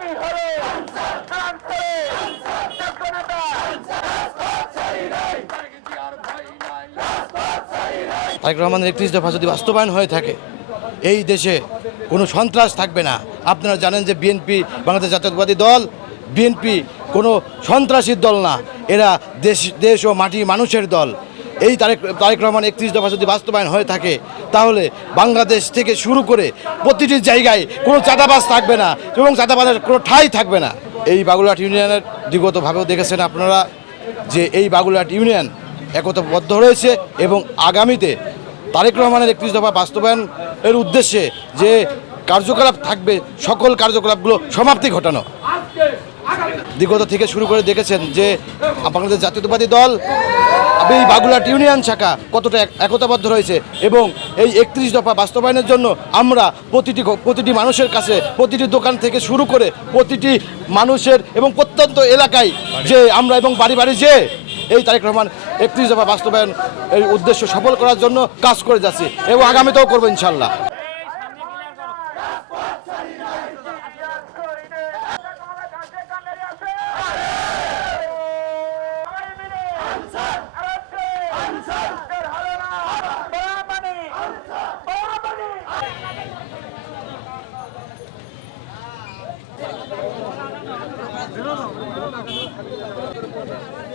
কি হলো কান ধরে যোগ্য নেতা তারেক রহমানের একত্রিশ দফা যদি বাস্তবায়ন হয়ে থাকে, এই দেশে কোনো সন্ত্রাস থাকবে না। আপনারা জানেন যে বিএনপি বাংলাদেশ জাতীয়তাবাদী দল বিএনপি কোনো সন্ত্রাসীর দল না। এরা দেশ দেশ ও মাটি মানুষের দল। এই তারেক তারেক রহমান একত্রিশ দফা যদি বাস্তবায়ন হয়ে থাকে, তাহলে বাংলাদেশ থেকে শুরু করে প্রতিটি জায়গায় কোনো চাঁদাবাজ থাকবে না এবং চাঁদাবাজের কোনো ঠাঁই থাকবে না। এই বাগুলাট ইউনিয়নের বিগতভাবেও দেখেছেন আপনারা যে এই বাগুলাট ইউনিয়ন একতাবদ্ধ রয়েছে এবং আগামীতে তারেক রহমানের একত্রিশ দফা বাস্তবায়ন এর উদ্দেশ্যে যে কার্যকলাপ থাকবে, সকল কার্যকলাপগুলো সমাপ্তি ঘটানো। বিগত থেকে শুরু করে দেখেছেন যে বাংলাদেশ জাতীয়তাবাদী দল এই বাগুলাট ইউনিয়ন শাখা কতটা এক- একতাবদ্ধ রয়েছে এবং এই একত্রিশ দফা বাস্তবায়নের জন্য আমরা প্রতিটি প্রতিটি মানুষের কাছে প্রতিটি দোকান থেকে শুরু করে প্রতিটি মানুষের এবং প্রত্যন্ত এলাকায় যে আমরা এবং বাড়ি বাড়ি যে এই তারেক রহমান একত্রিশ দফা বাস্তবায়ন এই উদ্দেশ্য সফল করার জন্য কাজ করে যাচ্ছি এবং আগামীতেও করব ইনশাল্লাহ। なるほど。